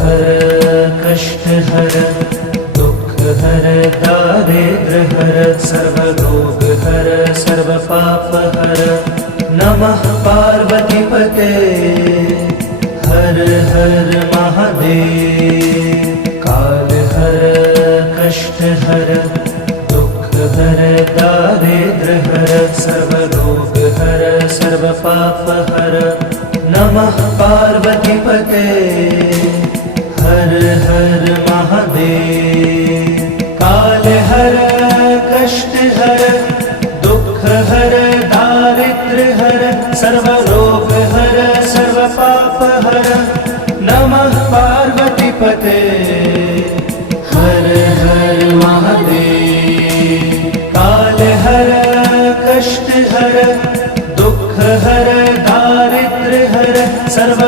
हर कष्ट हर दुख हर दारिद्र्य हर सर्वरोग हर सर्व पाप हर नमः पार्वती पते हर हर महादेव। काल हर कष्ट हर दुख हर दारिद्र्य हर सर्वरोग हर सर्व पाप हर नमः पार्वती पते हर हर महादेव। काल हर कष्ट हर दुख हर दारिद्र्य हर सर्वरोग हर सर्व पाप हर नमः पार्वती पते हर हर महादेव। काल हर कष्ट हर दुख हर दारिद्र्य हर सर्व